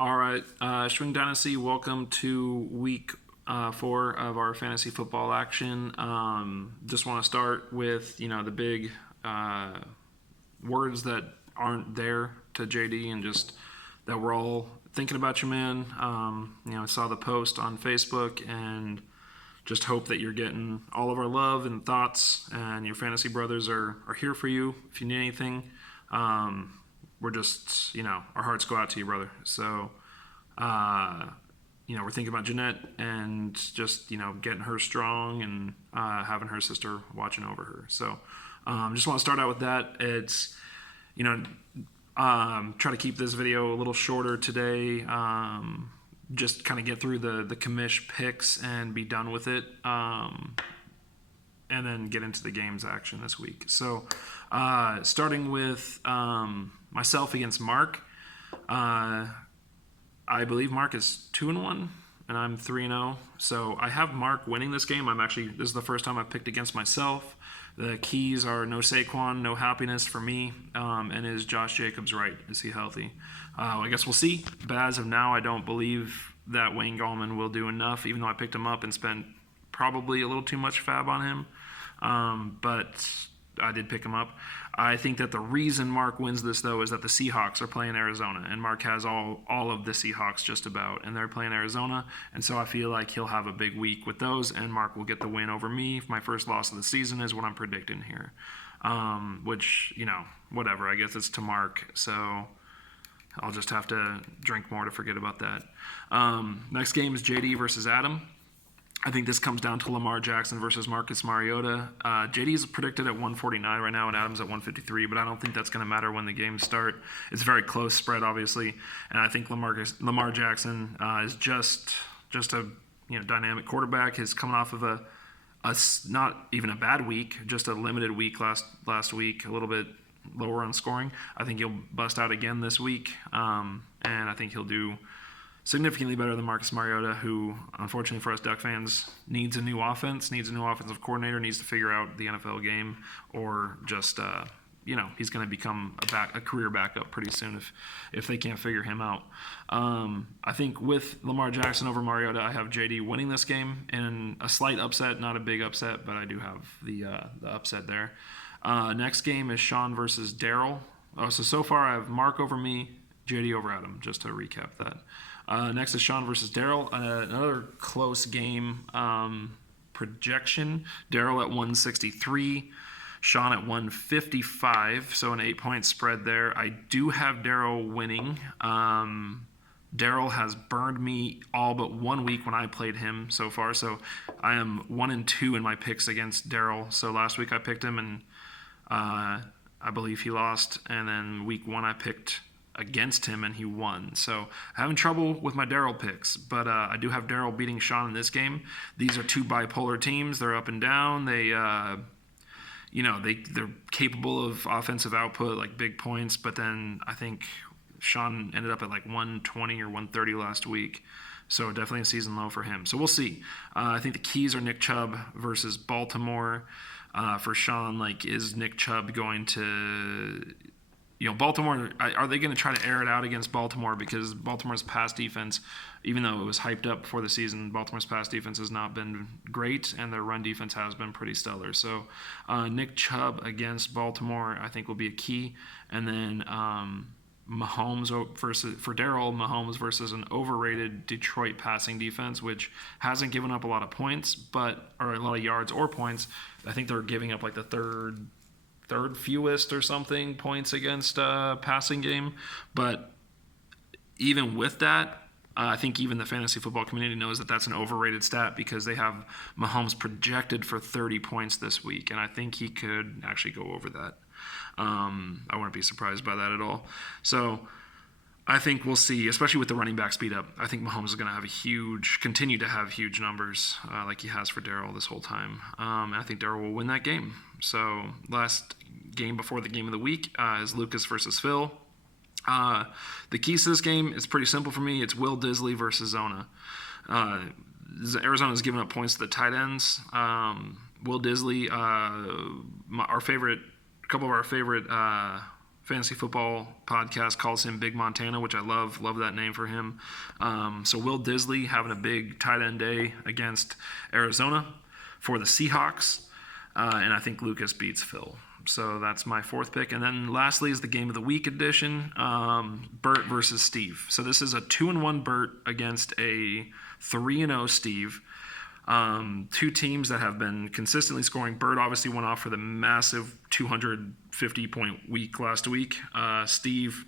All right, Swing Dynasty, welcome to week 4 of our fantasy football action. Just want to start with, the big words that aren't there to JD and just that we're all thinking about you, man. I saw the post on Facebook and just hope that you're getting all of our love and thoughts, and your fantasy brothers are here for you if you need anything. We're just, our hearts go out to you, brother. So, we're thinking about Jeanette and just, getting her strong and having her sister watching over her. So, just want to start out with that. It's, try to keep this video a little shorter today. Just kind of get through the commish picks and be done with it. And then get into the games action this week. So, starting with myself against Mark. I believe Mark is 2-1 and I'm 3-0. So I have Mark winning this game. This is the first time I've picked against myself. The keys are no Saquon, no happiness for me, and is Josh Jacobs right? Is he healthy? I guess we'll see. But as of now, I don't believe that Wayne Gallman will do enough, even though I picked him up and spent probably a little too much fab on him. But I did pick him up. I think that the reason Mark wins this, though, is that the Seahawks are playing Arizona, and Mark has all of the Seahawks just about, and they're playing Arizona, and so I feel like he'll have a big week with those, and Mark will get the win over me. My first loss of the season is what I'm predicting here, which, whatever. I guess it's to Mark, so I'll just have to drink more to forget about that. Next game is JD versus Adam. I think this comes down to Lamar Jackson versus Marcus Mariota. JD is predicted at 149 right now, and Adams at 153, but I don't think that's going to matter when the games start. It's a very close spread, obviously, and I think Lamar Jackson is just a dynamic quarterback. He's coming off of a not even a bad week, just a limited week last week, a little bit lower on scoring. I think he'll bust out again this week, and I think he'll do significantly better than Marcus Mariota, who, unfortunately for us Duck fans, needs a new offense, needs a new offensive coordinator, needs to figure out the NFL game, or just, he's going to become a career backup pretty soon if they can't figure him out. I think with Lamar Jackson over Mariota, I have JD winning this game in a slight upset, not a big upset, but I do have the upset there. Next game is Sean versus Daryl. So far I have Mark over me, JD over Adam, just to recap that. Next is Sean versus Daryl. Another close game projection. Daryl at 163, Sean at 155, so an 8-point spread there. I do have Daryl winning. Daryl has burned me all but 1 week when I played him so far, so I am 1-2 in my picks against Daryl. So last week I picked him, and I believe he lost, and then week 1 I picked against him and he won. So having trouble with my Daryl picks, but I do have Daryl beating Sean in this game. These are two bipolar teams. They're up and down. They're capable of offensive output, like big points, but then I think Sean ended up at like 120 or 130 last week. So definitely a season low for him. So we'll see. I think the keys are Nick Chubb versus Baltimore. For Sean, is Nick Chubb going to... Baltimore, are they going to try to air it out against Baltimore? Because Baltimore's pass defense, even though it was hyped up before the season, Baltimore's pass defense has not been great, and their run defense has been pretty stellar. So Nick Chubb against Baltimore, I think, will be a key. And then Mahomes for Daryl, Mahomes versus an overrated Detroit passing defense, which hasn't given up a lot of points, or a lot of yards or points. I think they're giving up the third fewest or something points against passing game. But even with that, I think even the fantasy football community knows that that's an overrated stat, because they have Mahomes projected for 30 points this week, and I think he could actually go over that. I wouldn't be surprised by that at all. So I think we'll see, especially with the running back speed up. I think Mahomes is going to continue to have huge numbers like he has for Daryl this whole time. And I think Daryl will win that game. So last game before the game of the week is Lucas versus Phil. The keys to this game is pretty simple for me. It's Will Disley versus Zona. Arizona's giving up points to the tight ends. Will Disley, a couple of our favorite fantasy football podcast calls him Big Montana, which I love. Love that name for him. So Will Disley having a big tight end day against Arizona for the Seahawks. And I think Lucas beats Phil. So that's my fourth pick. And then lastly is the Game of the Week edition, Bert versus Steve. So this is a 2-1 Bert against a 3-0 Steve. Two teams that have been consistently scoring. Bert obviously went off for the massive 250-point week last week. Steve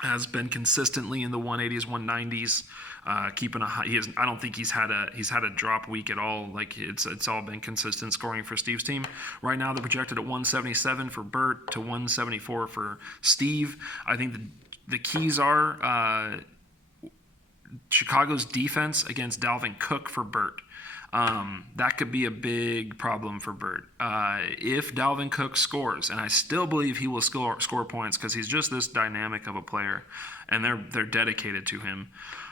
has been consistently in the 180s, 190s, keeping a high. I don't think he's had a drop week at all. Like it's all been consistent scoring for Steve's team. Right now they're projected at 177 for Bert to 174 for Steve. I think the keys are Chicago's defense against Dalvin Cook for Bert. That could be a big problem for Bert. If Dalvin Cook scores, and I still believe he will score points because he's just this dynamic of a player, and they're dedicated to him.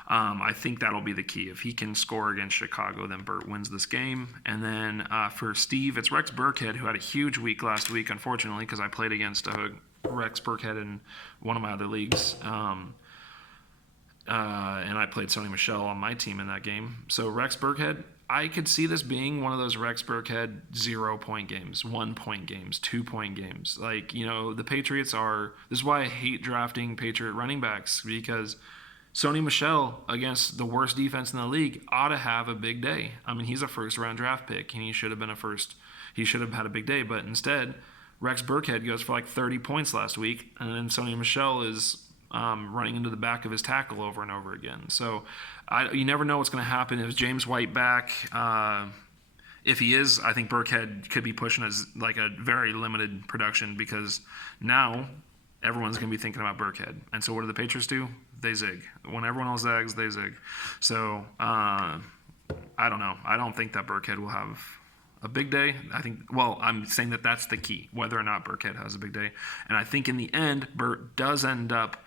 I think that'll be the key. If he can score against Chicago, then Bert wins this game. And then for Steve, it's Rex Burkhead, who had a huge week last week, unfortunately, because I played against Rex Burkhead in one of my other leagues. And I played Sony Michel on my team in that game. So Rex Burkhead, I could see this being one of those Rex Burkhead 0-point games, 1-point games, 2-point games. Like, the Patriots this is why I hate drafting Patriot running backs, because Sony Michel against the worst defense in the league ought to have a big day. I mean, he's a first-round draft pick, and he should have had a big day, but instead, Rex Burkhead goes for like 30 points last week, and then Sony Michel is running into the back of his tackle over and over again. So you never know what's going to happen. Is James White back? If he is, I think Burkhead could be pushing as like a very limited production, because now everyone's going to be thinking about Burkhead. And so what do the Patriots do? They zig. When everyone else zags, they zig. So I don't know. I don't think that Burkhead will have a big day. I'm saying that that's the key, whether or not Burkhead has a big day. And I think in the end, Bert does end up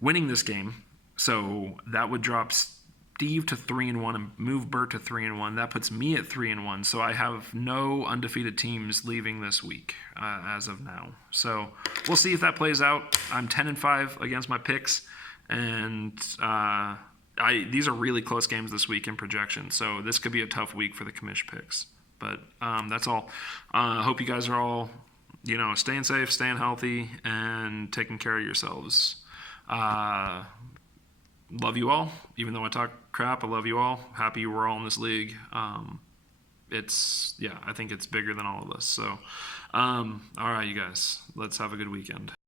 winning this game. So that would drop Steve to 3-1 and move Bert to 3-1. That puts me at 3-1. So I have no undefeated teams leaving this week as of now. So we'll see if that plays out. I'm 10-5 against my picks, and these are really close games this week in projection. So this could be a tough week for the commish picks. But that's all. I hope you guys are all, staying safe, staying healthy, and taking care of yourselves. Love you all. Even though I talk crap, I love you all. Happy we're all in this league. I think it's bigger than all of us. So, all right, you guys, let's have a good weekend.